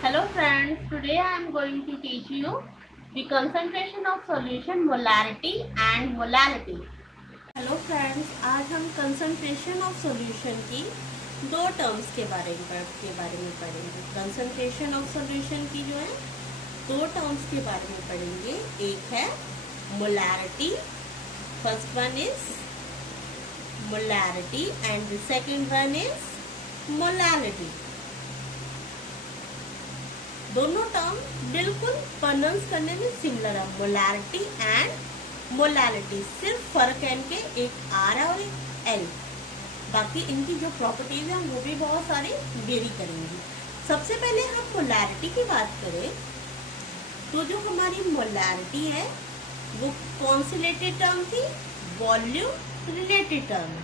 Hello friends, today I am going to teach you the concentration of solution molarity and molality. Hello friends, आज हम concentration of solution की दो terms के बारे में पढ़ेंगे। कंसंट्रेशन ऑफ सॉल्यूशन की जो है दो टर्म्स के बारे में पढ़ेंगे। एक है molarity, first one is molarity and the second one is molality. दोनों टर्म बिल्कुल प्रोनाउंस करने में सिमिलर है, मोलारिटी एंड मोलालिटी। सिर्फ फर्क है इनके, एक आर है और एक एल। बाकी इनकी जो प्रॉपर्टीज हैं वो भी बहुत सारी वेरी करेंगी। सबसे पहले हम मोलारिटी की बात करें तो जो हमारी मोलारिटी है वो कौन सी रिलेटेड टर्म थी? Volume related term.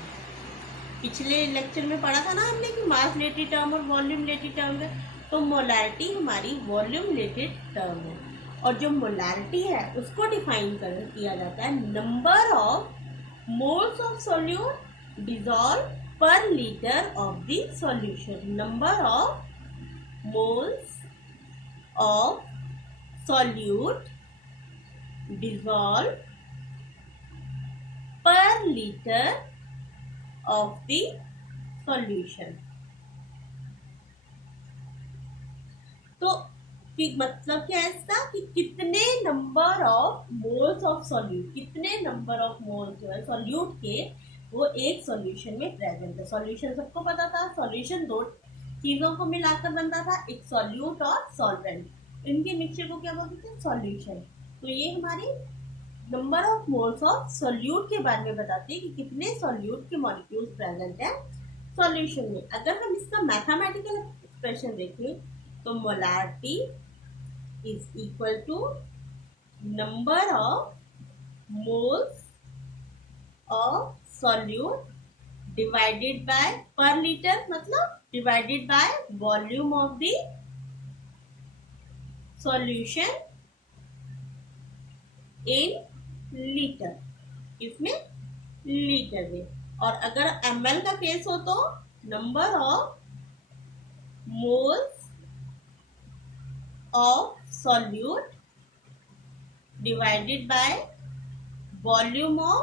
पिछले लेक्चर में पढ़ा था ना हमने कि मास रिलेटेड टर्म और वॉल्यूम रिलेटेड टर्म है। तो मोलारिटी हमारी वॉल्यूम रिलेटेड टर्म है, और जो मोलारिटी है उसको डिफाइन किया जाता है number of moles of solute dissolve per litre of the solution. Number of moles of solute dissolve per litre of the solution. तो मतलब क्या है इसका कि कितने number of moles of solute, कितने नंबर ऑफ मोल्स जो है सॉल्यूट के वो एक सॉल्यूशन में प्रेजेंट है। सॉल्यूशन सबको पता था, सॉल्यूशन दो चीजों को मिलाकर बनता था, एक सॉल्यूट और सॉल्वेंट। इनके मिक्सचर को क्या बोलते थे? सॉल्यूशन। तो ये हमारे number of moles of solute के बारे में बताते हैं कि कितने सॉल्यूट के मॉलिक्यूल्स प्रेजेंट है सॉल्यूशन में। अगर हम इसका मैथमेटिकल एक्सप्रेशन देखें तो molarity is equal to number of moles of solute divided by per litre, मतलब divided by volume of the solution in litre, इसमें लीटर में। और अगर ml का केस हो तो number of moles of solute divided by volume of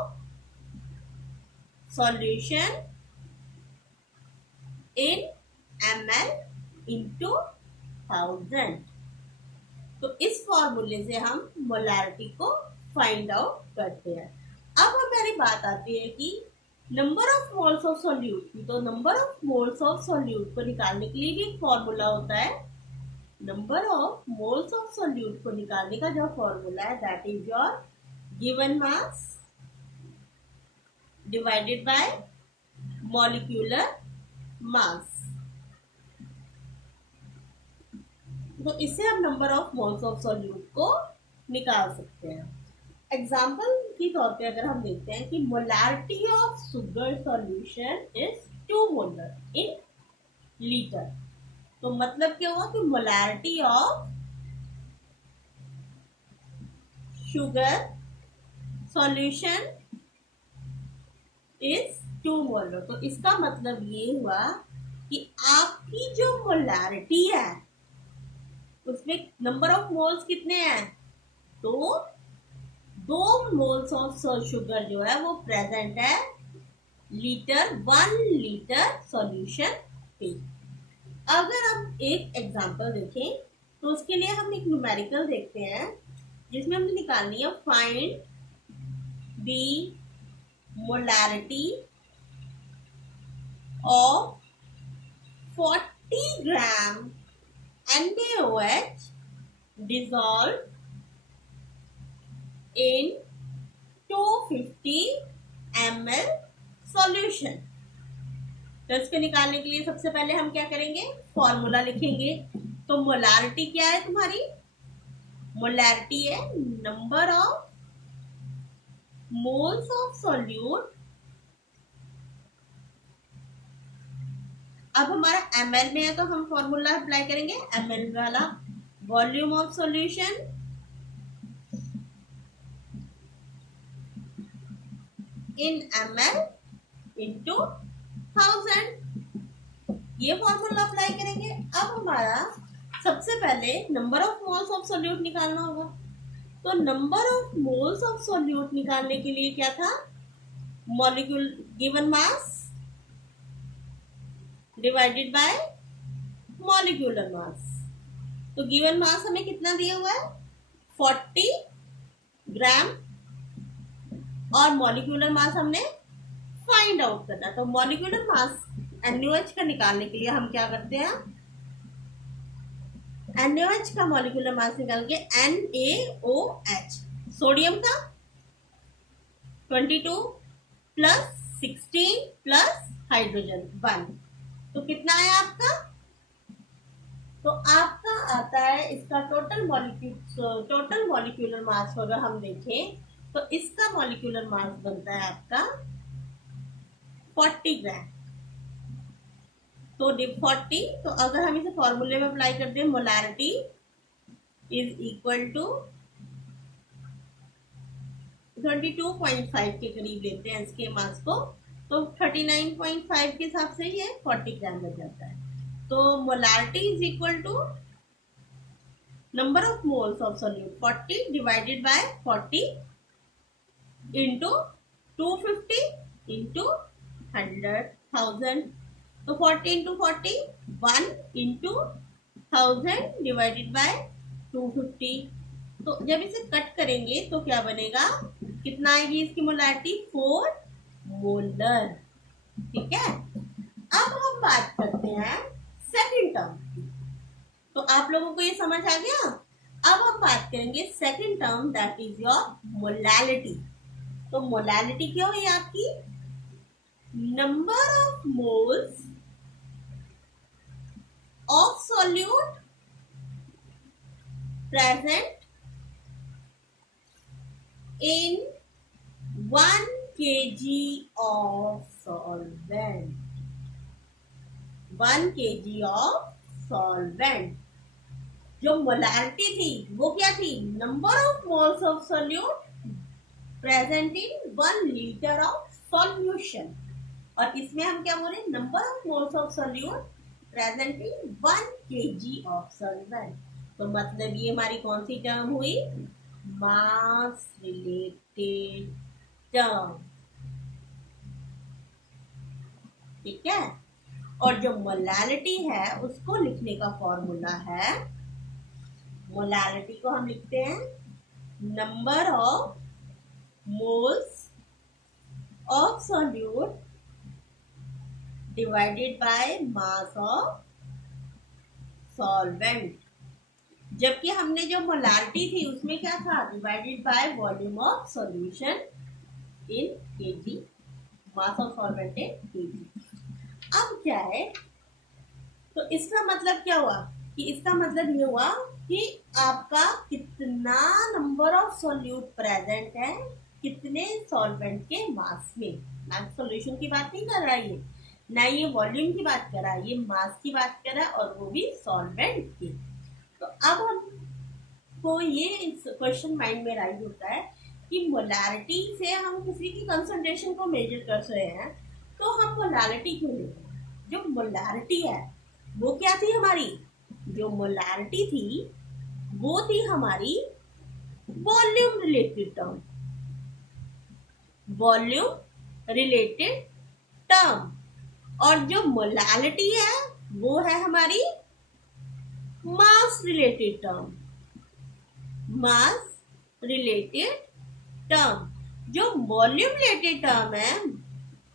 solution in ml into 1000। तो इस फॉर्मूले से हम मोलारिटी को फाइंड आउट करते हैं। अब हमारी बात आती है कि number of moles of solute की। तो number of moles of solute को निकालने के लिए भी एक फॉर्मूला होता है। Number of moles of solute को निकालने का जो फॉर्मूला है that is your given mass divided by molecular mass. तो इससे हम number of moles of solute को निकाल सकते हैं। एग्जाम्पल के तौर पे अगर हम देखते हैं कि molarity of sugar solution is 2 molar in litre. तो मतलब क्या हुआ कि molarity of sugar solution is 2 molar. तो इसका मतलब ये हुआ कि आपकी जो मोलारिटी है उसमें नंबर ऑफ मोल्स कितने हैं? तो 2 मोल्स ऑफ शुगर जो है वो प्रेजेंट है लीटर 1 लीटर सॉल्यूशन पे। अगर हम एक एग्जांपल देखें तो उसके लिए हम एक न्यूमेरिकल देखते हैं जिसमें हमने निकालनी है find the molarity of 40 gram NaOH dissolved in 250 ml solution। तो इसको निकालने के लिए सबसे पहले हम क्या करेंगे? फॉर्मूला लिखेंगे। तो मोलारिटी क्या है तुम्हारी? मोलारिटी है number of moles of solute. अब हमारा ml में है तो हम फॉर्मूला अप्लाई करेंगे ml वाला, volume of solution in ml into 1000। ये फॉर्मूला अप्लाई करेंगे। अब हमारा सबसे पहले number of moles of solute निकालना होगा। तो number of moles of solute निकालने के लिए क्या था, molecule given mass divided by molecular mass. तो गिवन मास हमें कितना दिया हुआ है, 40 ग्राम, और मॉलिक्यूलर मास हमने फाइंड आउट करना। तो मॉलिक्यूलर मास NaOH का निकालने के लिए हम क्या करते हैं, NaOH का मॉलिक्यूलर मास निकाल के NaOH, सोडियम का 22 प्लस 16 प्लस हाइड्रोजन 1, तो कितना है आपका, तो आपका आता है इसका टोटल मॉलिक्यूलर मास अगर हम देखें तो इसका मॉलिक्यूलर मास बनता है आपका 40 ग्राम। तो 40, तो अगर हम इसे फॉर्मूले में अप्लाई करते हैं, मोलैरिटी इज इक्वल टू 22.5 के करीब लेते हैं इसके मास को, तो 39.5 के हिसाब से ये 40 ग्राम बन जाता है। तो molarity is equal to number of moles of solute 40 divided by 40 into 250 into 100,000। तो 40 इंटू 40 1 इंटू 1000 डिवाइडेड बाय 250। तो जब इसे कट करेंगे तो क्या बनेगा, कितना आएगी इसकी मोलैरिटी, 4 मोलर। ठीक है, अब हम बात करते हैं सेकंड टर्म की। तो आप लोगों को ये समझ आ गया। अब हम बात करेंगे second term, that is your molality. तो मोलैलिटी क्या हुई आपकी, number of moles of solute present in 1 kg of solvent, 1 kg of solvent। जो मोलैरिटी थी वो क्या थी, number of moles of solute present in 1 litre of solution. और इसमें हम क्या बोल रहे हैं, number of moles of solute present in 1 kg of solvent. तो मतलब ये हमारी कौन सी टर्म हुई, मास रिलेटेड टर्म। ठीक है, और जो मोलैलिटी है उसको लिखने का फॉर्मूला है, मोलैलिटी को हम लिखते हैं number of moles of solute divided by mass of solvent. जबकि हमने जो मोलैरिटी थी उसमें क्या था, divided by volume of solution in KG, mass of solvent in KG. अब क्या है, तो इसका मतलब क्या हुआ, कि इसका मतलब ये हुआ कि आपका कितना नंबर ऑफ सॉल्यूट प्रेजेंट है कितने सॉल्वेंट के मास में। मैं सॉल्यूशन की बात नहीं कर रहा है, ना ये वॉल्यूम की बात कर रहा है, ये मास की बात कर रहा है, और वो भी सॉल्वेंट की। तो अब हमको ये क्वेश्चन माइंड में राइज होता है कि मोलैरिटी से हम किसी की कंसंट्रेशन को मेजर कर रहे हैं, तो हम मोलैरिटी क्यों लेते हैं। जो मोलैरिटी है वो क्या थी हमारी, जो मोलैरिटी थी वो थी हमारी volume related term, volume related term. और जो मोलैलिटी है वो है हमारी मास रिलेटेड टर्म, मास रिलेटेड टर्म। जो वॉल्यूम रिलेटेड टर्म है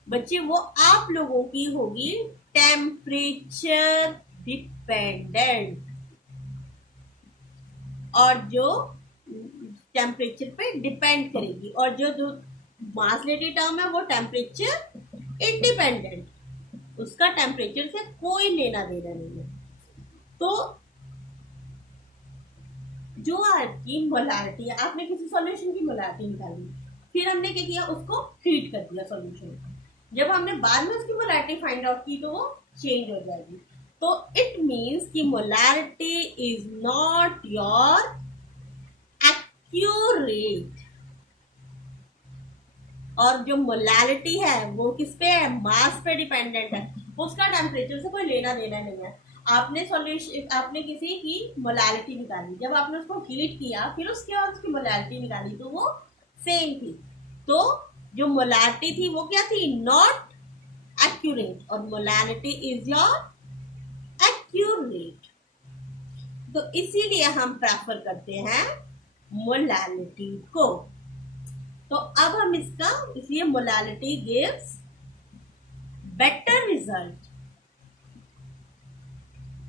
बच्चे वो आप लोगों की होगी टेम्परेचर डिपेंडेंट, और जो टेम्परेचर पे डिपेंड करेगी, और जो मास रिलेटेड टर्म है वो टेम्परेचर इंडिपेंडेंट, उसका टेम्परेचर से कोई लेना देना नहीं है। तो जो आपकी मोलैरिटी है, आपने किसी सॉल्यूशन की मोलैरिटी निकाली, फिर हमने क्या किया, उसको हीट कर दिया सॉल्यूशन। जब हमने बाद में उसकी मोलैरिटी फाइंड आउट की तो वो चेंज हो जाएगी। तो इट मीन्स कि molarity is not your accurate, और जो मोलैलिटी है वो किस पे है, मास पे डिपेंडेंट है, उसका टेम्परेचर से कोई लेना देना नहीं है। आपने सॉल्यूशन, आपने किसी की मोलैलिटी निकाली, जब आपने उसको हीट किया फिर उसके बाद उसकी मोलैलिटी निकाली तो वो सेम थी। तो जो मोलैलिटी थी वो क्या थी, नॉट एक्यूरेट, और मोलैलिटी इज योर एक्यूरेट। तो इसीलिए हम प्रेफर करते हैं मोलैलिटी को। तो अब हम इसका, इसलिए molality gives better result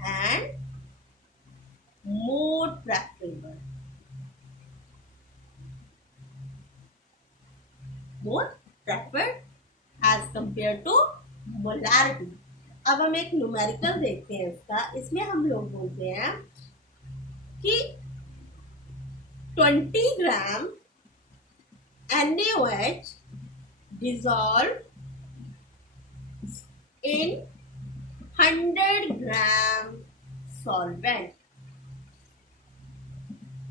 and more preferable, more preferred as compare to molality. अब हम एक न्यूमेरिकल देखते हैं इसका। इसमें हम लोग बोलते हैं कि 20 gram NaOH dissolved in 100 gram solvent.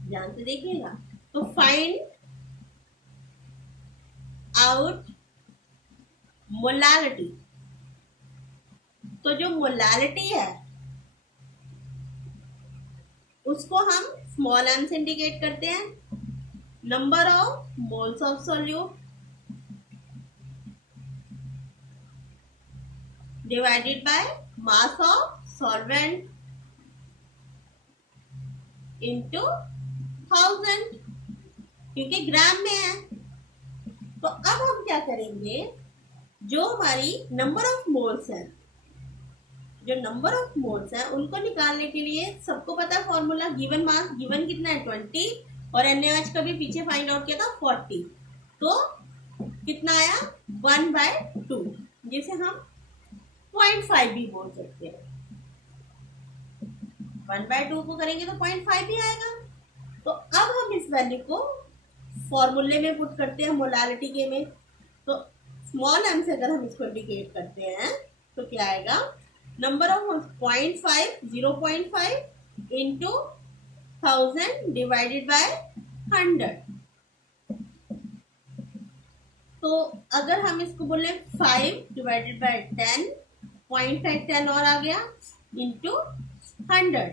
ध्यान से देखिएगा। तो फाइंड आउट मोलैलिटी। तो जो मोलैलिटी है उसको हम स्मॉल m से इंडिकेट करते हैं, number of moles of solute divided by mass of solvent into 1000, क्योंकि ग्राम में है। तो अब हम क्या करेंगे, जो हमारी नंबर ऑफ मोल्स है, जो नंबर ऑफ मोल्स है उनको निकालने के लिए सबको पता फॉर्मूला, गिवन मास, गिवन कितना है 20, और NaOH का भी पीछे फाइंड आउट किया था 40। तो कितना आया 1/2, जिसे हम 0.5 भी बोल सकते हैं। 1/2 को करेंगे तो 0.5 भी आएगा। तो अब हम इस वैल्यू को फॉर्मूले में पुट करते हैं मोलैलिटी के में। तो स्मॉल m से अगर हम इसको इंडिकेट करते हैं तो क्या आएगा, number of 0.5 0.5 into 1000 divided by 100। तो अगर हम इसको बोले 5 डिवाइडेड बाय 10, 0.5 10 और आ गया इंटू 100।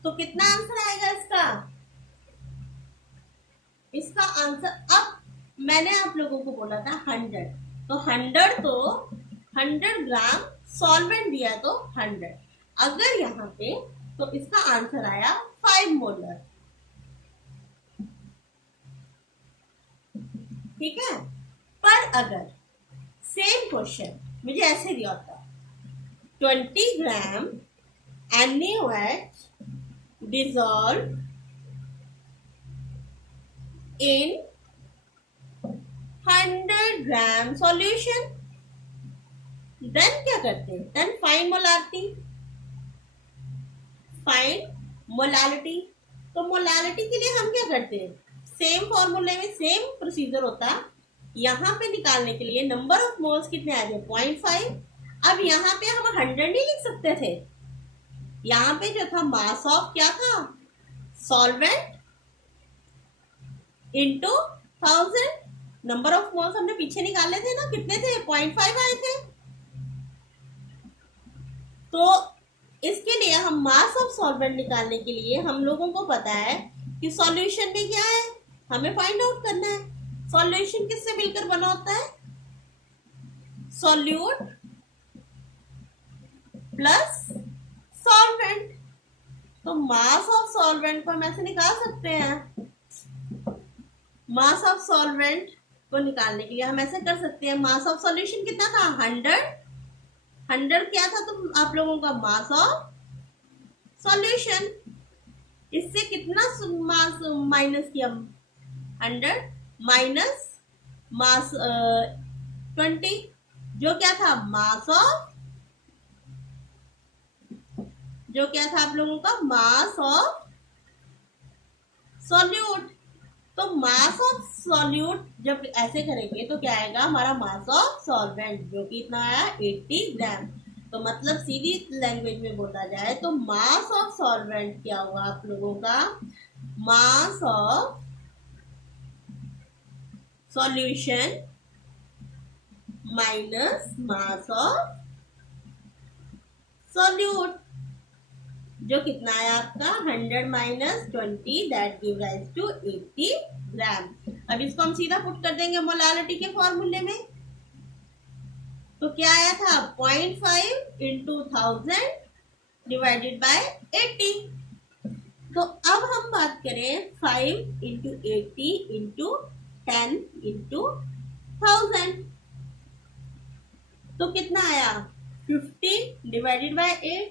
तो कितना आंसर आएगा इसका? इसका आंसर, अब मैंने आप लोगों को बोला था 100, तो 100 ग्राम सॉल्वेंट दिया तो 100। अगर यहाँ पे तो इसका आंसर आया 5 मोलर। ठीक है। पर अगर सेम क्वेश्चन मुझे ऐसे दिया होता, 20 gram NaOH dissolved in 100 gram solution, then क्या करते हैं, then find molality. Find molality. तो मोलैलिटी के लिए हम क्या करते हैं, सेम फॉर्मूले में सेम प्रोसीजर होता है। यहाँ पे निकालने के लिए नंबर ऑफ मोल्स कितने आ गए 0.5। अब यहाँ पे हम 100 नहीं लिख सकते थे, यहाँ पे जो था मास ऑफ क्या था, solvent into 1000। Number of moles हमने पीछे निकाले थे ना, कितने थे, 0.5 आए थे। तो इसके लिए हम मास ऑफ सॉल्वेंट निकालने के लिए हम लोगों को पता है कि सॉल्यूशन में क्या है, हमें फाइंड आउट करना है। सॉल्यूशन किससे मिलकर बना होता है, सॉल्यूट प्लस सॉल्वेंट। तो मास ऑफ सॉल्वेंट को हम ऐसे निकाल सकते हैं, मास ऑफ सॉल्वेंट को निकालने के लिए हम ऐसे कर सकते हैं, मास ऑफ सॉल्यूशन कितना था 100 क्या था, तो आप लोगों का मास ऑफ सॉल्यूशन। इससे कितना मास माइनस किया, 100 माइनस मास 20, जो क्या था मास ऑफ, जो क्या था आप लोगों का मास ऑफ सॉल्यूट। तो मास ऑफ सॉल्यूट जब ऐसे करेंगे तो क्या आएगा, हमारा मास ऑफ सॉल्वेंट, जो कि इतना आया 80 ग्राम। तो मतलब सीधी लैंग्वेज में बोला जाए तो मास ऑफ सॉल्वेंट क्या हुआ आप लोगों का, mass of solution minus mass of solute, जो कितना है आपका 100 minus 20 that give rise to 80 gram. अब इसको हम सीधा पुट कर देंगे मोलालिटी के फॉर्मूले में। तो क्या आया था 0.5 इंटू 1000 डिवाइडेड बाय 80। तो अब हम बात करें 5 इंटू 80 इंटू 10 इंटू 1000, तो कितना आया 50 डिवाइडेड बाय 8।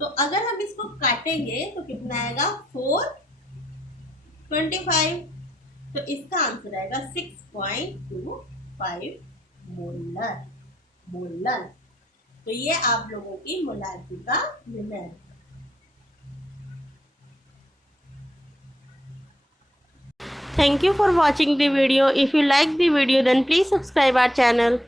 तो अगर हम इसको काटेंगे तो कितना आएगा 425। तो इसका आंसर आएगा 6.25 मोलर। तो ये आप लोगों की मोलारिटी का निर्णय। Thank you for watching the video. If you like the video, then please subscribe our channel.